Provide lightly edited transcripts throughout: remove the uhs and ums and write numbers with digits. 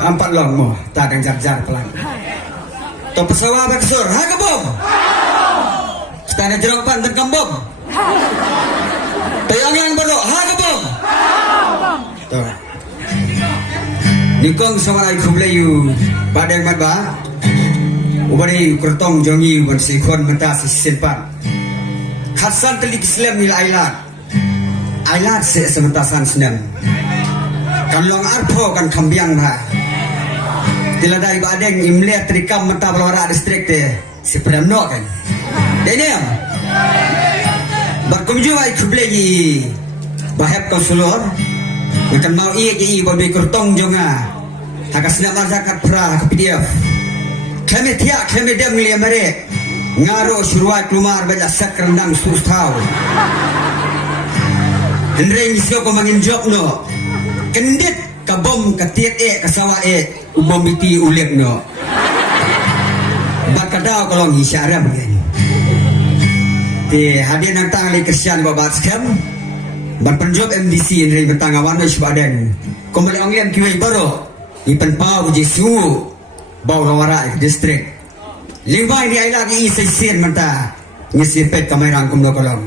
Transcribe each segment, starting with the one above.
Ampat long mo, tadang jar-jar pelan. To pesawa baksur, ha kebom. Stana jeruk pantan kembom. Tayang yang baru, ha kebom. To. Nikong sama ai khublayu, padang madba. Ubari kurtong jongi wan sikon menta sisenpan. Khasan telik Islam nil ailat se sementasan senam. Kan long arpo kan kambiang ha. Diladai badeng imliat trikam menta balwara distrik te sepedam no kan. Deniam. Berkunjung ai khublayi bahap konsulor. Makan mau i babi kurtong jonga. Hakasna mazakat pra PDF. Kami tiak kami dem ngeliat mereka ngaruh syuruat kelumar banyak sak rendang sustau. Hendreng isyo ko mangin job no. Kendit kabom katiet kasawa ubom iti ulek no. Bakadaw kalau ngisyaram kan. Di hadir nang tangli Kristian babat skam. Berpenjob MDC hendreng bertangawan no sebadeng. Kembali onglian kiwai baru. Ipan pau Jesu. Bau rawara distrik. Lingwai ni ai lagi isai sien menta. Ngisipet kamai rangkum no kolong.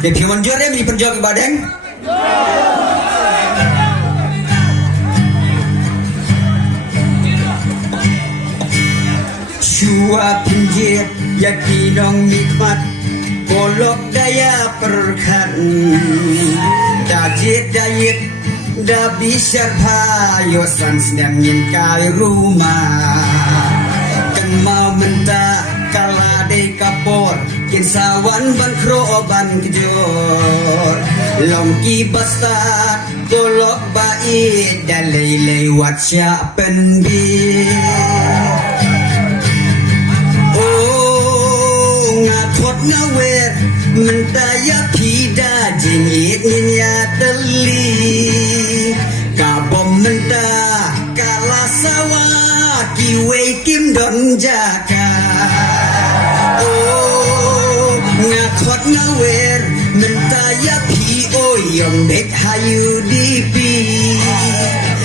Di piaman jore mi penjog badeng. Shua pinjir yakinong nikmat kolok daya perkan dajit dayit da bisa payo san senam kai rumah kan mau menta kala de kapor kin sawan ban kro ban kijor long ki basta golok bai dalai lewat pendi oh ngatot ngawer menta ya pida jingit ninya teli kabom menta kala sawa kiwe kim don jaka oh ngakot ngawer menta ya pi oyong dek hayu dipi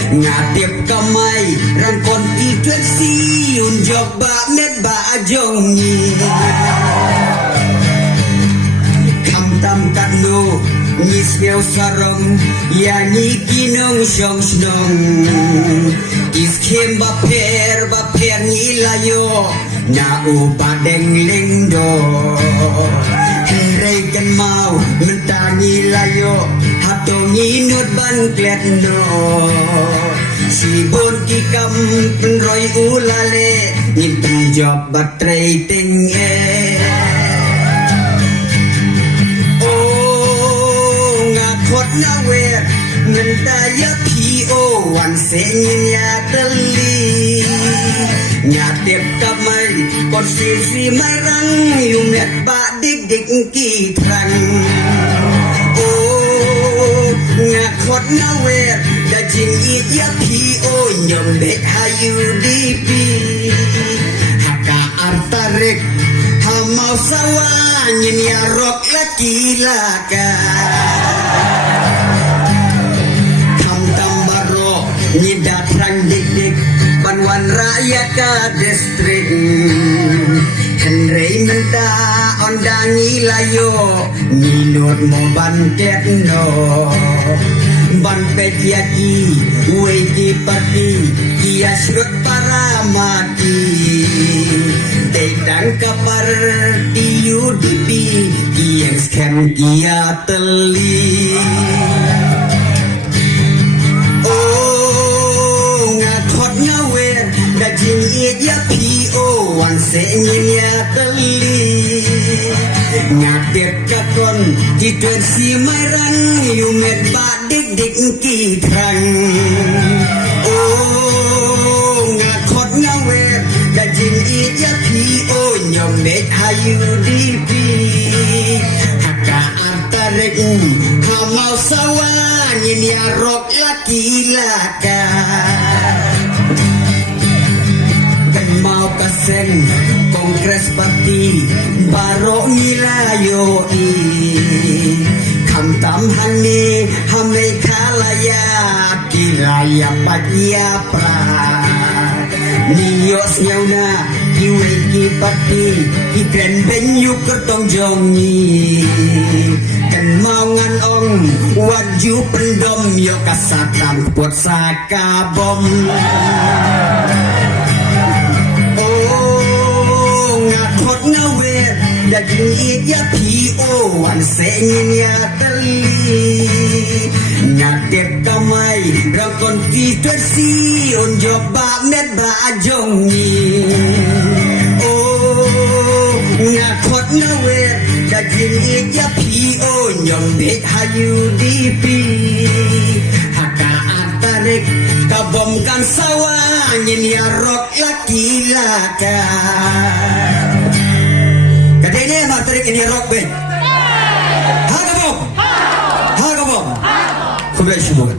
ngatip kamai rangkon itwet si unjok ba met ba ajongi tam kanu nismeu sarong yani kinong shong snong iskem ba per ni layo na ubadeng lingdo herei kan mau mentangi layo hatongi nut ban klet no sibun kikam penroi ulale nyimpen job baterai ting kot ngawer mendaya PO wan senynya teli nyatip kamai konsisi marang yumet ba dik kitrang oh ngakot ngawer dajing ya PO nyombet hayu dipi haka artarik hamau sawanyin ya rok laki laka nyidak rang dik banwan rakyat ka distrik henrei menta ondangi layo ninut mo banket no ban pet yaki wei pati kia srut para mati dedang kapar di UDP kieng scam kia teli dajing ya PO wan senynya teli ngatip kakon dituen si marang yumet badik kitrang oh ngakot ngawer dajing ya PO nyomet hayu dipi haka artarek hamau sawan ya rok laki laka mau kaseng kongres parti baro milayo kam tam hani hame kalaya Ilaya pagia pra Nios nyauna Kiwe ki pati Hikren benyu kertong jongi Kan maungan ong Waju pendom Yo kasatan Buat saka bom Oh Ngatot ngawet Daging iya P.O. Wan sengin ya teli Ngadep kamai Rakon konstitusi Unjok baknet bajongi Oh Ngakot ngawet Daging iya P.O. Nyombit hayu dipi Haka atarik Kabomkan sawangin ya rok laki laka Kata ini materik ini rock band. Ha kabom. Kau boleh semua.